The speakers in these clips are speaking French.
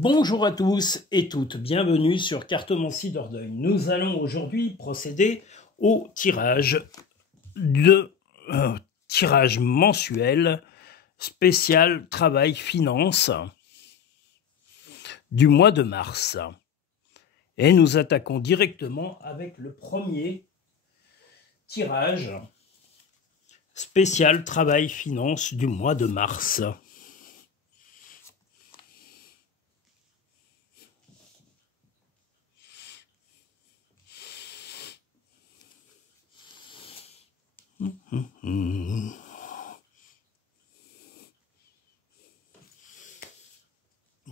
Bonjour à tous et toutes, bienvenue sur Cartomancie d'Ordeuil. Nous allons aujourd'hui procéder au tirage tirage mensuel spécial travail finance du mois de mars. Et nous attaquons directement avec le premier tirage spécial travail finance du mois de mars.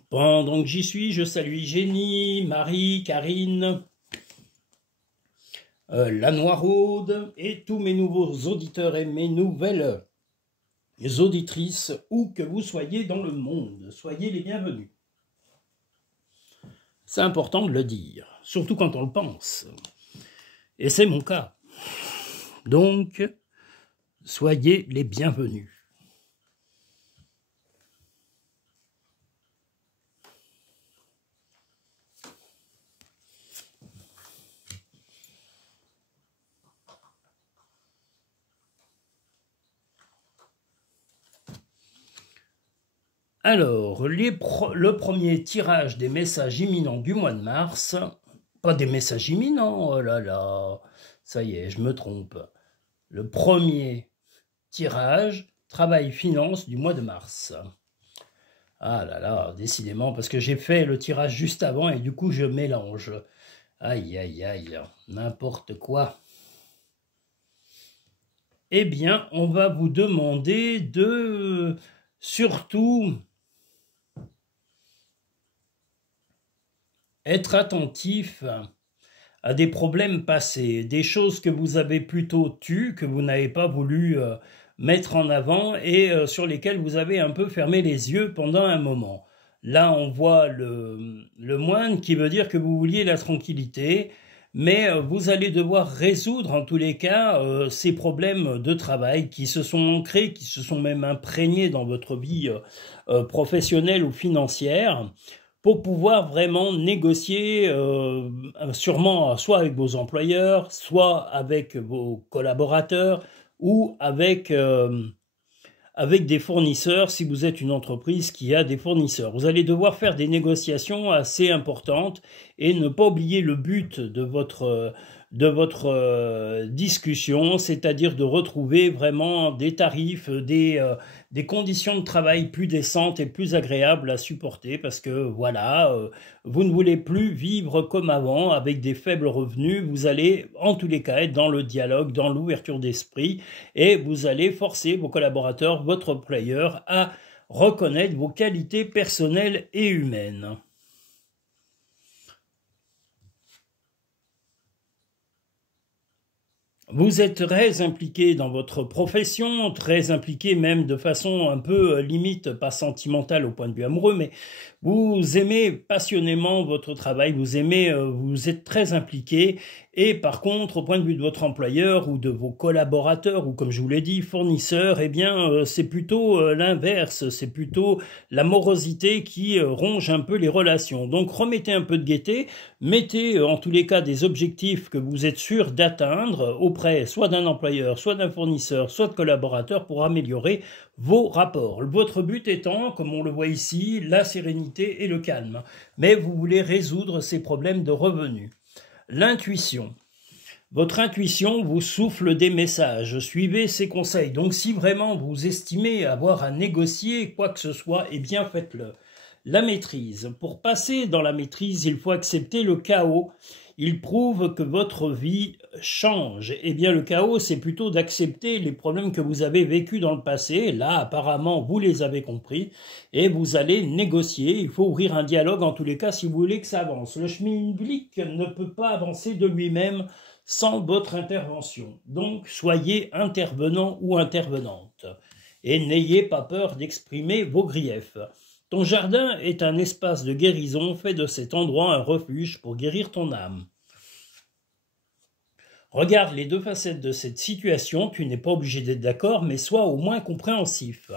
Pendant que j'y suis, je salue Jenny, Marie, Karine, la Noiraude et tous mes nouveaux auditeurs et mes nouvelles auditrices, où que vous soyez dans le monde. Soyez les bienvenus. C'est important de le dire, surtout quand on le pense. Et c'est mon cas. Donc, soyez les bienvenus. Alors, le premier tirage des messages imminents du mois de mars, pas des messages imminents, oh là là, ça y est, je me trompe. Le premier tirage, travail finance du mois de mars. Ah là là, décidément, parce que j'ai fait le tirage juste avant et du coup je mélange. Aïe, aïe, aïe, n'importe quoi. Eh bien, on va vous demander de surtout être attentif à des problèmes passés, des choses que vous avez plutôt tues, que vous n'avez pas voulu mettre en avant et sur lesquelles vous avez un peu fermé les yeux pendant un moment. Là, on voit le moine qui veut dire que vous vouliez la tranquillité, mais vous allez devoir résoudre en tous les cas ces problèmes de travail qui se sont ancrés, qui se sont même imprégnés dans votre vie professionnelle ou financière, pour pouvoir vraiment négocier sûrement soit avec vos employeurs, soit avec vos collaborateurs ou avec des fournisseurs si vous êtes une entreprise qui a des fournisseurs. Vous allez devoir faire des négociations assez importantes et ne pas oublier le but de votre discussion, c'est-à-dire de retrouver vraiment des tarifs, des conditions de travail plus décentes et plus agréables à supporter parce que voilà, vous ne voulez plus vivre comme avant avec des faibles revenus, vous allez en tous les cas être dans le dialogue, dans l'ouverture d'esprit et vous allez forcer vos collaborateurs, votre employeur à reconnaître vos qualités personnelles et humaines. Vous êtes très impliqué dans votre profession, très impliqué même de façon un peu limite, pas sentimentale au point de vue amoureux, mais vous aimez passionnément votre travail, vous êtes très impliqué et par contre, au point de vue de votre employeur ou de vos collaborateurs ou comme je vous l'ai dit, fournisseurs, eh bien c'est plutôt l'inverse, c'est plutôt la morosité qui ronge un peu les relations. Donc remettez un peu de gaieté, mettez en tous les cas des objectifs que vous êtes sûr d'atteindre auprès soit d'un employeur, soit d'un fournisseur, soit de collaborateurs pour améliorer vos rapports. Votre but étant, comme on le voit ici, la sérénité et le calme. Mais vous voulez résoudre ces problèmes de revenus. L'intuition. Votre intuition vous souffle des messages. Suivez ses conseils. Donc si vraiment vous estimez avoir à négocier quoi que ce soit, eh bien faites-le. La maîtrise. Pour passer dans la maîtrise, il faut accepter le chaos. Il prouve que votre vie change. Eh bien, le chaos, c'est plutôt d'accepter les problèmes que vous avez vécus dans le passé. Là, apparemment, vous les avez compris et vous allez négocier. Il faut ouvrir un dialogue, en tous les cas, si vous voulez que ça avance. Le schmilblick ne peut pas avancer de lui-même sans votre intervention. Donc, soyez intervenant ou intervenante et n'ayez pas peur d'exprimer vos griefs. Ton jardin est un espace de guérison, fais de cet endroit un refuge pour guérir ton âme. Regarde les deux facettes de cette situation, tu n'es pas obligé d'être d'accord, mais sois au moins compréhensif.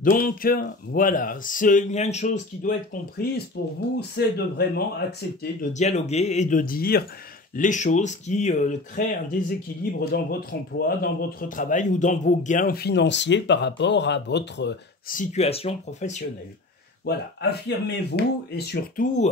Donc, voilà, il y a une chose qui doit être comprise pour vous, c'est de vraiment accepter, de dialoguer et de dire les choses qui créent un déséquilibre dans votre emploi, dans votre travail ou dans vos gains financiers par rapport à votre situation professionnelle. Voilà, affirmez-vous et surtout,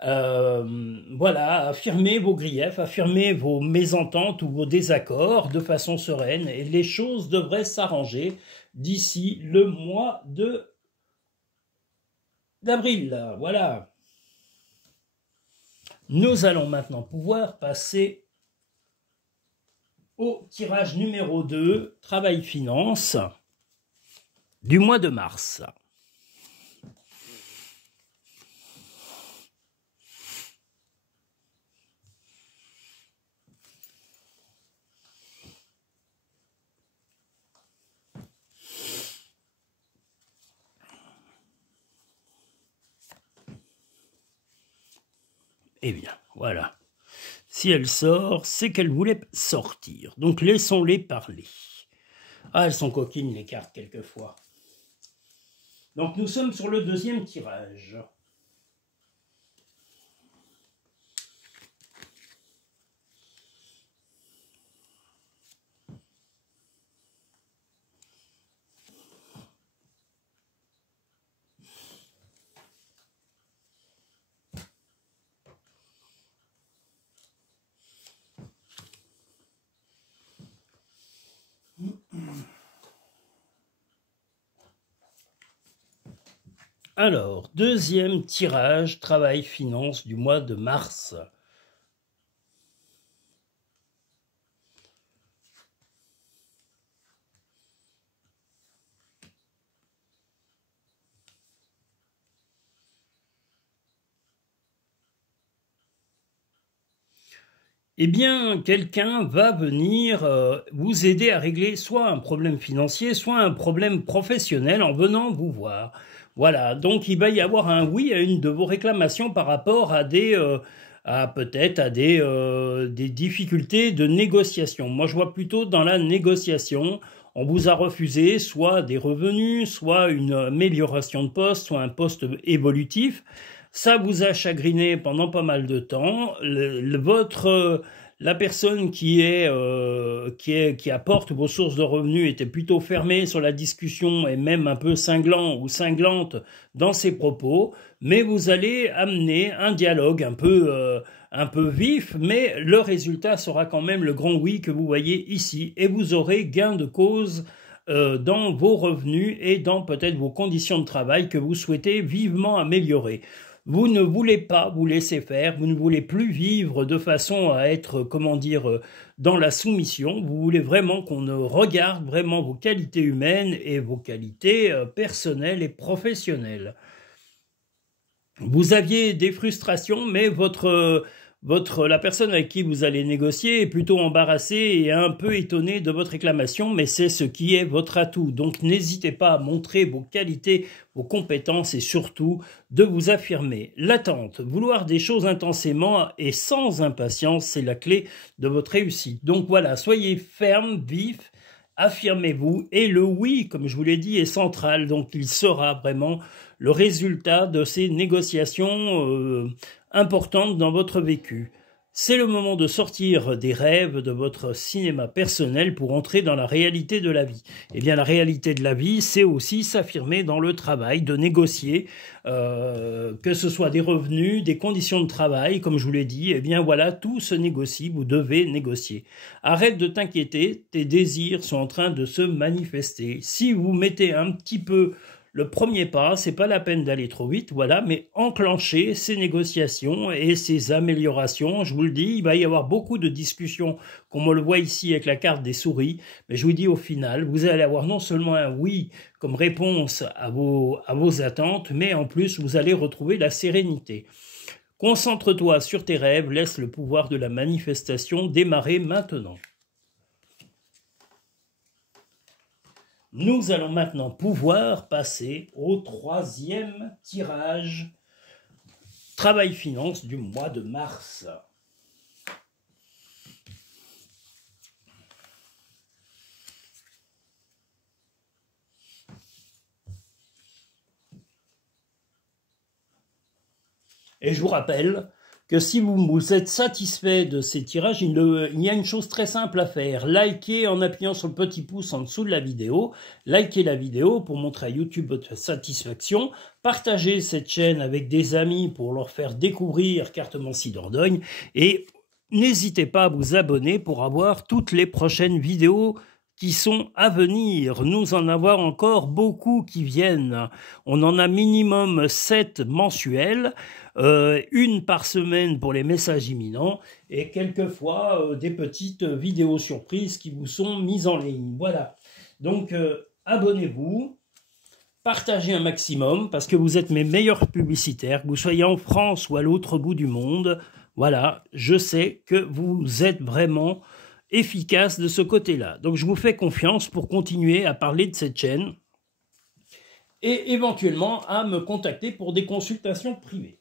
voilà, affirmez vos griefs, affirmez vos mésententes ou vos désaccords de façon sereine et les choses devraient s'arranger d'ici le mois d'avril. Voilà. Nous allons maintenant pouvoir passer au tirage numéro 2, Travail-Finance, du mois de mars. Eh bien, voilà. Si elle sort, c'est qu'elle voulait sortir. Donc laissons-les parler. Ah, elles sont coquines, les cartes, quelquefois. Donc nous sommes sur le deuxième tirage. Alors, deuxième tirage, travail-finance du mois de mars. Eh bien, quelqu'un va venir vous aider à régler soit un problème financier, soit un problème professionnel en venant vous voir. Voilà, donc il va y avoir un oui à une de vos réclamations par rapport à peut-être à des difficultés de négociation. Moi, je vois plutôt dans la négociation, on vous a refusé soit des revenus, soit une amélioration de poste, soit un poste évolutif. Ça vous a chagriné pendant pas mal de temps. La personne qui apporte vos sources de revenus était plutôt fermée sur la discussion et même un peu cinglant ou cinglante dans ses propos, mais vous allez amener un dialogue un peu vif, mais le résultat sera quand même le grand oui que vous voyez ici et vous aurez gain de cause dans vos revenus et dans peut-être vos conditions de travail que vous souhaitez vivement améliorer. Vous ne voulez pas vous laisser faire, vous ne voulez plus vivre de façon à être, comment dire, dans la soumission. Vous voulez vraiment qu'on regarde vraiment vos qualités humaines et vos qualités personnelles et professionnelles. Vous aviez des frustrations, mais la personne avec qui vous allez négocier est plutôt embarrassée et un peu étonnée de votre réclamation, mais c'est ce qui est votre atout. Donc n'hésitez pas à montrer vos qualités, vos compétences et surtout de vous affirmer. L'attente, vouloir des choses intensément et sans impatience, c'est la clé de votre réussite. Donc voilà, soyez ferme, vif, affirmez-vous et le oui, comme je vous l'ai dit, est central. Donc il sera vraiment le résultat de ces négociations importantes dans votre vécu. C'est le moment de sortir des rêves de votre cinéma personnel pour entrer dans la réalité de la vie. Eh bien, la réalité de la vie, c'est aussi s'affirmer dans le travail, de négocier, que ce soit des revenus, des conditions de travail, comme je vous l'ai dit, eh bien voilà, tout se négocie, vous devez négocier. Arrête de t'inquiéter, tes désirs sont en train de se manifester. Si vous mettez un petit peu le premier pas, c'est pas la peine d'aller trop vite, voilà, mais enclencher ces négociations et ces améliorations. Je vous le dis, il va y avoir beaucoup de discussions, comme on le voit ici avec la carte des souris, mais je vous dis au final, vous allez avoir non seulement un oui comme réponse à vos attentes, mais en plus, vous allez retrouver la sérénité. Concentre-toi sur tes rêves, laisse le pouvoir de la manifestation démarrer maintenant. Nous allons maintenant pouvoir passer au troisième tirage Travail-Finance du mois de mars. Et je vous rappelle que si vous êtes satisfait de ces tirages, il y a une chose très simple à faire. Likez en appuyant sur le petit pouce en dessous de la vidéo. Likez la vidéo pour montrer à YouTube votre satisfaction. Partagez cette chaîne avec des amis pour leur faire découvrir Cartomancie Dordogne. Et n'hésitez pas à vous abonner pour avoir toutes les prochaines vidéos qui sont à venir. Nous en avons encore beaucoup qui viennent. On en a minimum 7 mensuels, une par semaine pour les messages imminents et quelquefois des petites vidéos surprises qui vous sont mises en ligne. Voilà. Donc abonnez-vous, partagez un maximum parce que vous êtes mes meilleurs publicitaires, que vous soyez en France ou à l'autre bout du monde. Voilà, je sais que vous êtes vraiment efficace de ce côté-là. Donc je vous fais confiance pour continuer à parler de cette chaîne et éventuellement à me contacter pour des consultations privées.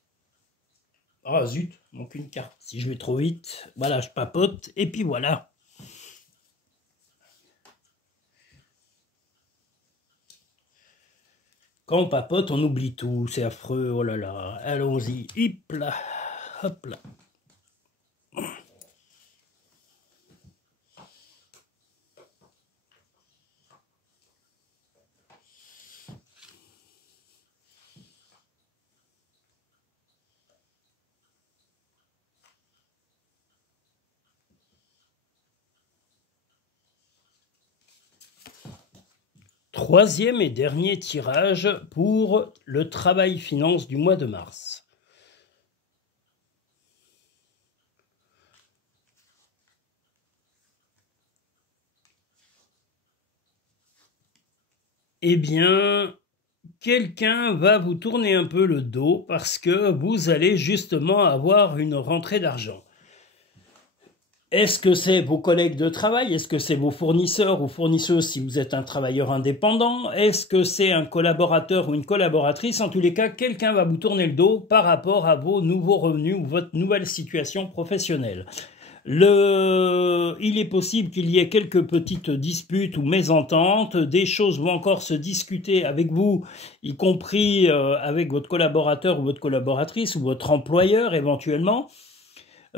Ah zut, manque une carte. Si je vais trop vite, voilà, je papote et puis voilà. Quand on papote, on oublie tout, c'est affreux, oh là là. Allons-y, hip là, hop là. Troisième et dernier tirage pour le travail finance du mois de mars. Eh bien, quelqu'un va vous tourner un peu le dos parce que vous allez justement avoir une rentrée d'argent. Est-ce que c'est vos collègues de travail? Est-ce que c'est vos fournisseurs ou fournisseuses si vous êtes un travailleur indépendant? Est-ce que c'est un collaborateur ou une collaboratrice? En tous les cas, quelqu'un va vous tourner le dos par rapport à vos nouveaux revenus ou votre nouvelle situation professionnelle. Il est possible qu'il y ait quelques petites disputes ou mésententes, des choses vont encore se discuter avec vous, y compris avec votre collaborateur ou votre collaboratrice ou votre employeur éventuellement.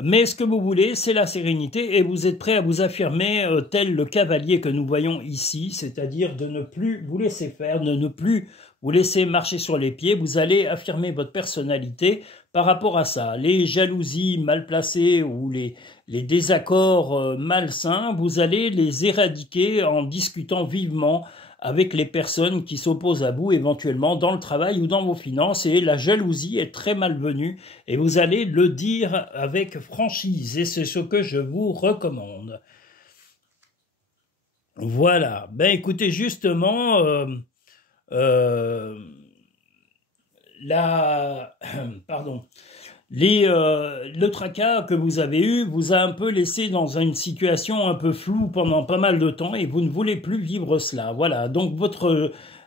Mais ce que vous voulez, c'est la sérénité et vous êtes prêt à vous affirmer tel le cavalier que nous voyons ici, c'est-à-dire de ne plus vous laisser faire, de ne plus vous laisser marcher sur les pieds. Vous allez affirmer votre personnalité par rapport à ça. Les jalousies mal placées ou les désaccords malsains, vous allez les éradiquer en discutant vivement avec les personnes qui s'opposent à vous éventuellement dans le travail ou dans vos finances, et la jalousie est très malvenue et vous allez le dire avec franchise et c'est ce que je vous recommande. Voilà, ben écoutez justement, pardon, le tracas que vous avez eu vous a un peu laissé dans une situation un peu floue pendant pas mal de temps et vous ne voulez plus vivre cela. Voilà, donc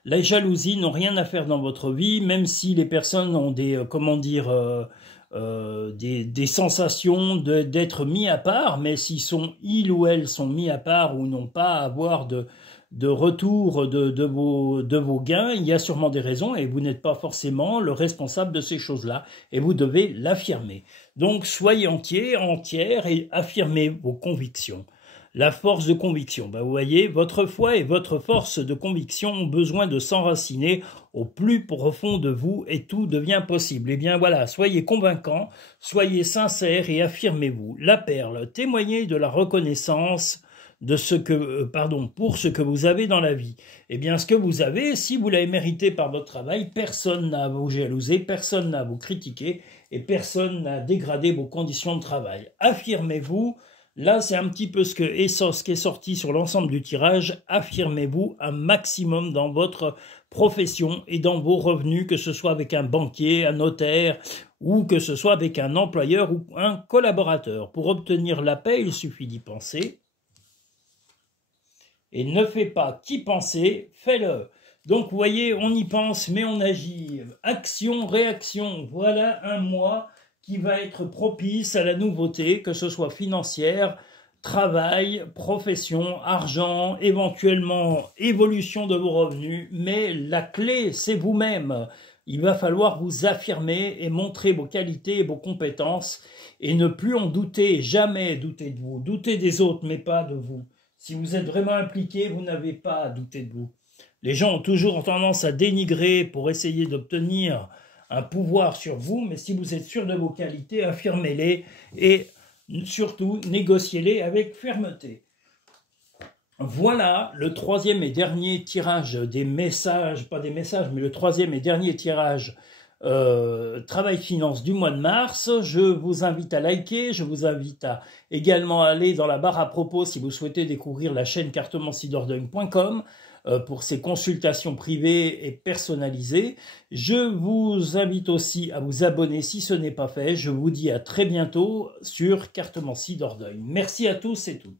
la jalousie n'ont rien à faire dans votre vie, même si les personnes ont des, comment dire, des sensations d'être mis à part, mais ils ou elles sont mis à part ou n'ont pas à avoir de retour de vos gains, il y a sûrement des raisons et vous n'êtes pas forcément le responsable de ces choses-là et vous devez l'affirmer. Donc soyez entière et affirmez vos convictions. La force de conviction, vous voyez, votre foi et votre force de conviction ont besoin de s'enraciner au plus profond de vous et tout devient possible. Eh bien voilà, soyez convaincants, soyez sincères et affirmez-vous. La perle, témoignez de la reconnaissance de pour ce que vous avez dans la vie. Eh bien, ce que vous avez, si vous l'avez mérité par votre travail, personne n'a à vous jalouser, personne n'a à vous critiquer et personne n'a à dégrader vos conditions de travail. Affirmez-vous. Là, c'est un petit peu ce qui est sorti sur l'ensemble du tirage. Affirmez-vous un maximum dans votre profession et dans vos revenus, que ce soit avec un banquier, un notaire ou que ce soit avec un employeur ou un collaborateur. Pour obtenir la paix, il suffit d'y penser. Et ne fais pas qu'y penser, fais-le. Donc, vous voyez, on y pense, mais on agit. Action, réaction, voilà un mois qui va être propice à la nouveauté, que ce soit financière, travail, profession, argent, éventuellement évolution de vos revenus. Mais la clé, c'est vous-même. il va falloir vous affirmer et montrer vos qualités et vos compétences et ne plus en douter, jamais douter de vous. Douter des autres, mais pas de vous. Si vous êtes vraiment impliqué, vous n'avez pas à douter de vous. Les gens ont toujours tendance à dénigrer pour essayer d'obtenir un pouvoir sur vous, mais si vous êtes sûr de vos qualités, affirmez-les et surtout négociez-les avec fermeté. Voilà le troisième et dernier tirage des messages, pas des messages, mais le troisième et dernier tirage Travail Finance du mois de mars. Je vous invite à liker, je vous invite à également aller dans la barre à propos si vous souhaitez découvrir la chaîne cartomanciedordogne.com pour ces consultations privées et personnalisées. Je vous invite aussi à vous abonner si ce n'est pas fait. Je vous dis à très bientôt sur Cartomancie Dordogne. Merci à tous et toutes.